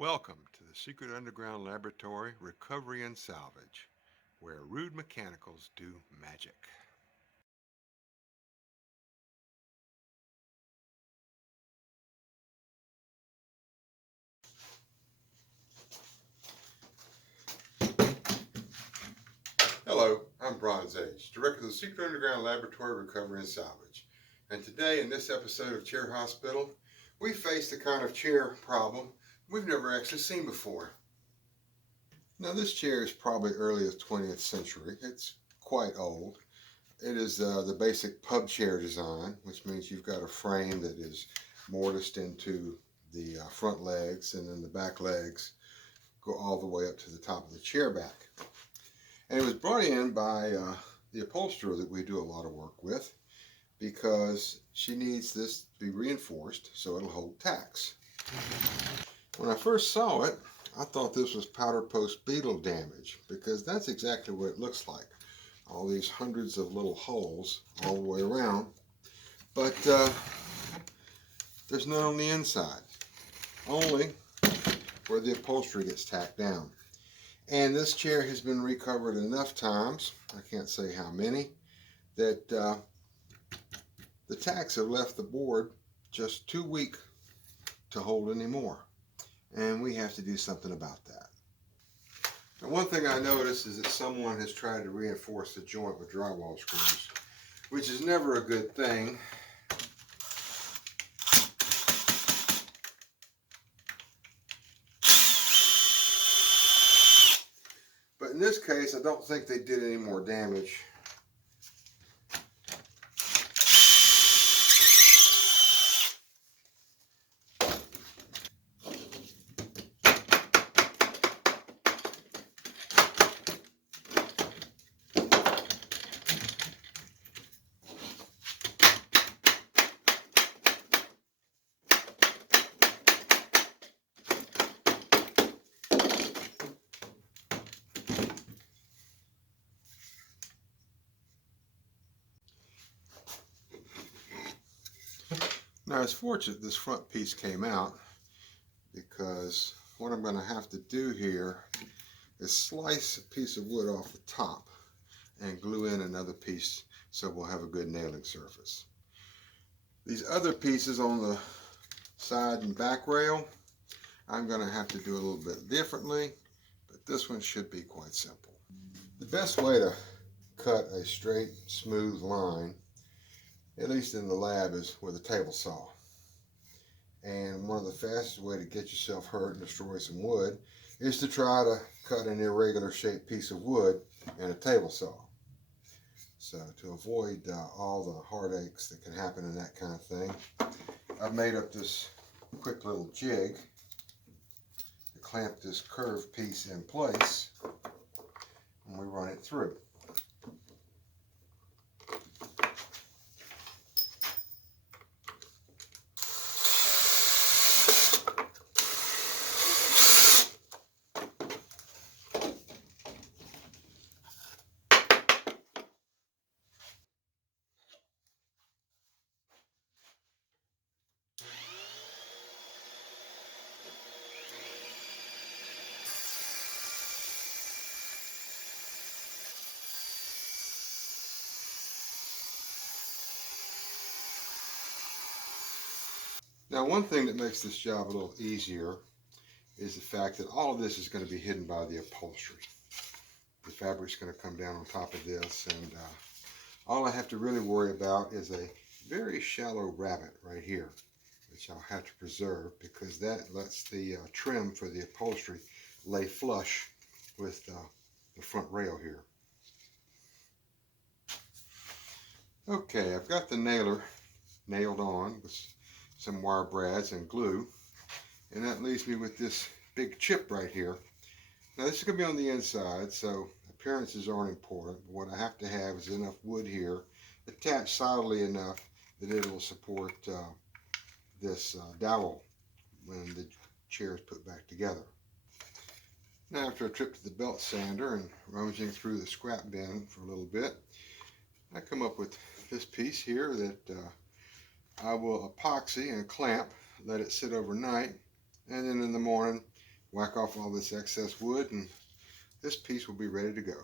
Welcome to the Secret Underground Laboratory Recovery and Salvage, where rude mechanicals do magic. Hello, I'm Bronze Age, Director of the Secret Underground Laboratory Recovery and Salvage. And today, in this episode of Chair Hospital, we face the kind of chair problem we've never actually seen before. Now, this chair is probably early 20th century. It's quite old. It is the basic pub chair design, which means you've got a frame that is mortised into the front legs, and then the back legs go all the way up to the top of the chair back. And it was brought in by the upholsterer that we do a lot of work with, because she needs this to be reinforced so it'll hold tacks. When I first saw it, I thought this was powder post beetle damage, because that's exactly what it looks like. All these hundreds of little holes all the way around, but there's none on the inside, only where the upholstery gets tacked down. And this chair has been recovered enough times, I can't say how many, that the tacks have left the board just too weak to hold anymore, and we have to do something about that. Now, one thing I noticed is that someone has tried to reinforce the joint with drywall screws, which is never a good thing. But in this case, I don't think they did any more damage. Now, it's fortunate this front piece came out, because what I'm going to have to do here is slice a piece of wood off the top and glue in another piece so we'll have a good nailing surface. These other pieces on the side and back rail, I'm going to have to do a little bit differently, but this one should be quite simple. The best way to cut a straight, smooth line, at least in the lab, is with a table saw. And one of the fastest way to get yourself hurt and destroy some wood is to try to cut an irregular shaped piece of wood in a table saw. So to avoid all the heartaches that can happen in that kind of thing, I've made up this quick little jig to clamp this curved piece in place, and we run it through. Now, one thing that makes this job a little easier is the fact that all of this is going to be hidden by the upholstery. The fabric's going to come down on top of this, and all I have to really worry about is a very shallow rabbet right here, which I'll have to preserve, because that lets the trim for the upholstery lay flush with the front rail here. Okay, I've got the nailer nailed on with some wire brads and glue, and that leaves me with this big chip right here. Now, this is going to be on the inside, so appearances aren't important, but what I have to have is enough wood here attached solidly enough that it will support this dowel when the chair is put back together. Now, after a trip to the belt sander and rummaging through the scrap bin for a little bit, I come up with this piece here that I will epoxy and clamp, let it sit overnight, and then in the morning whack off all this excess wood, and this piece will be ready to go.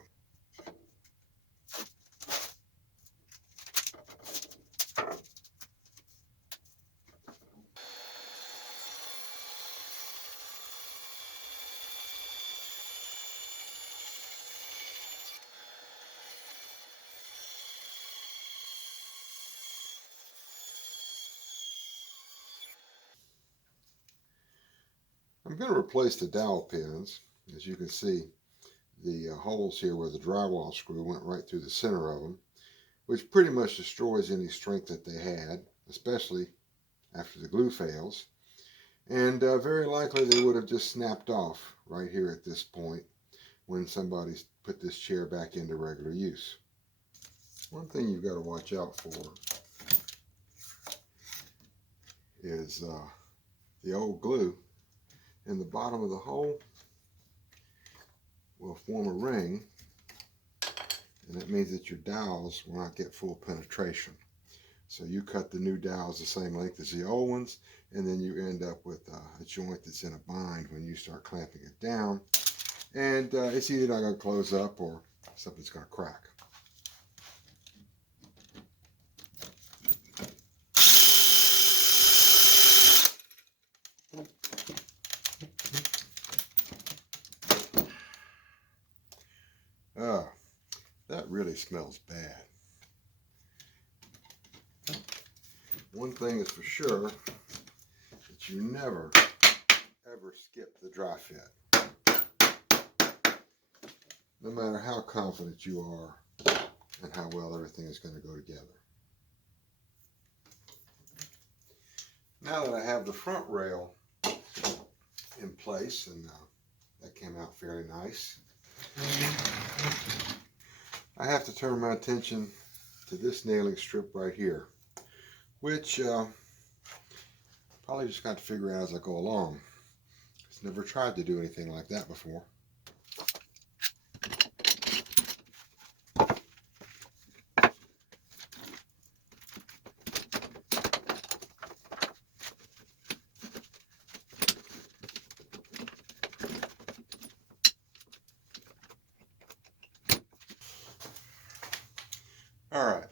I'm going to replace the dowel pins. As you can see, the holes here where the drywall screw went right through the center of them, which pretty much destroys any strength that they had, especially after the glue fails. And very likely they would have just snapped off right here at this point when somebody put this chair back into regular use. One thing you've got to watch out for is the old glue in the bottom of the hole will form a ring, and that means that your dowels will not get full penetration. So you cut the new dowels the same length as the old ones, and then you end up with a joint that's in a bind when you start clamping it down, and it's either not going to close up or something's going to crack. Ah, that really smells bad. One thing is for sure, that you never ever skip the dry fit. No matter how confident you are and how well everything is going to go together. Now that I have the front rail in place, and that came out fairly nice, I have to turn my attention to this nailing strip right here, which probably just got to figure out as I go along. I've never tried to do anything like that before. Alright,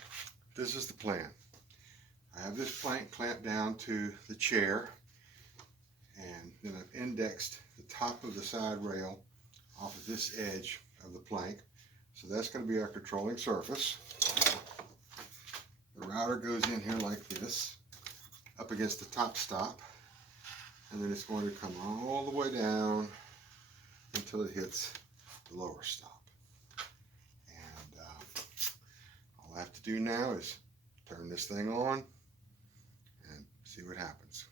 this is the plan. I have this plank clamped down to the chair, and then I've indexed the top of the side rail off of this edge of the plank. So that's going to be our controlling surface. The router goes in here like this, up against the top stop, and then it's going to come all the way down until it hits the lower stop. And all I have to do now is turn this thing on and see what happens.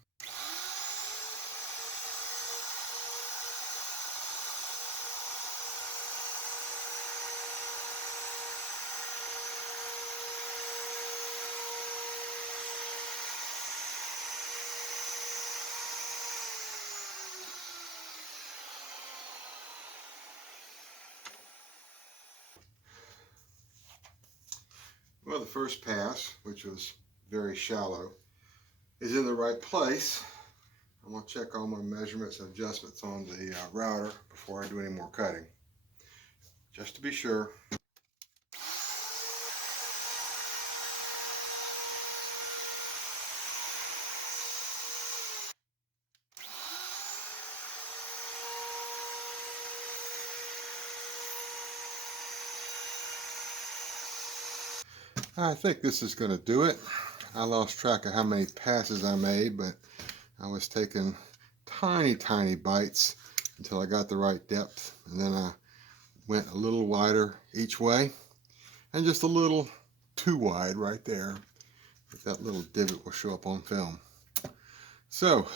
Well, the first pass, which was very shallow, is in the right place. I'm going to check all my measurements and adjustments on the router before I do any more cutting, just to be sure. I think this is going to do it. I lost track of how many passes I made, but I was taking tiny bites until I got the right depth, and then I went a little wider each way and just a little too wide right there. But that little divot will show up on film. So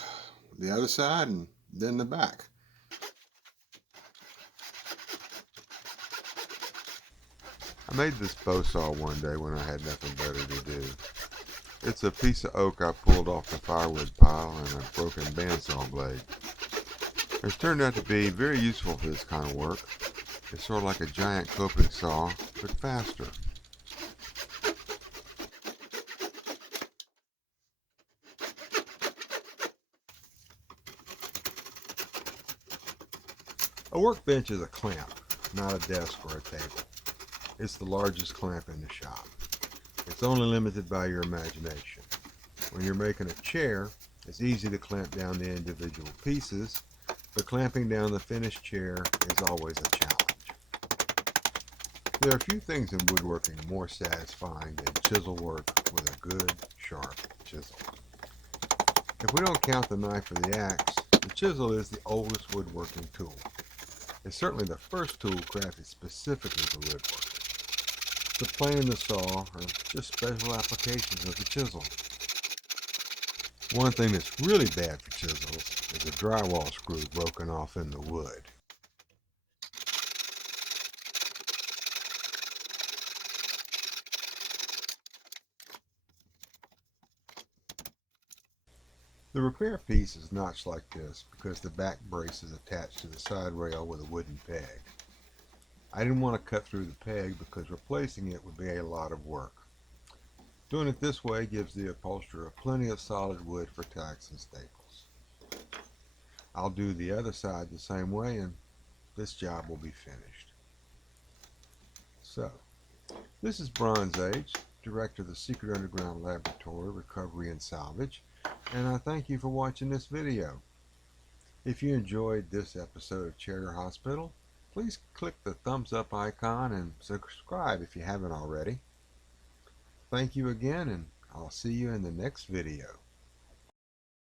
the other side and then the back. I made this bow saw one day when I had nothing better to do. It's a piece of oak I pulled off the firewood pile and a broken bandsaw blade. It's turned out to be very useful for this kind of work. It's sort of like a giant coping saw, but faster. A workbench is a clamp, not a desk or a table. It's the largest clamp in the shop. It's only limited by your imagination. When you're making a chair, it's easy to clamp down the individual pieces, but clamping down the finished chair is always a challenge. There are few things in woodworking more satisfying than chisel work with a good, sharp chisel. If we don't count the knife or the axe, the chisel is the oldest woodworking tool. It's certainly the first tool crafted specifically for woodworking. The plane and the saw are just special applications of the chisel. One thing that's really bad for chisels is a drywall screw broken off in the wood. The repair piece is notched like this because the back brace is attached to the side rail with a wooden peg. I didn't want to cut through the peg because replacing it would be a lot of work. Doing it this way gives the upholsterer plenty of solid wood for tacks and staples. I'll do the other side the same way and this job will be finished. So, this is Bronze Age, Director of the Secret Underground Laboratory, Recovery and Salvage, and I thank you for watching this video. If you enjoyed this episode of Charter Hospital, please click the thumbs up icon and subscribe if you haven't already. Thank you again, and I'll see you in the next video.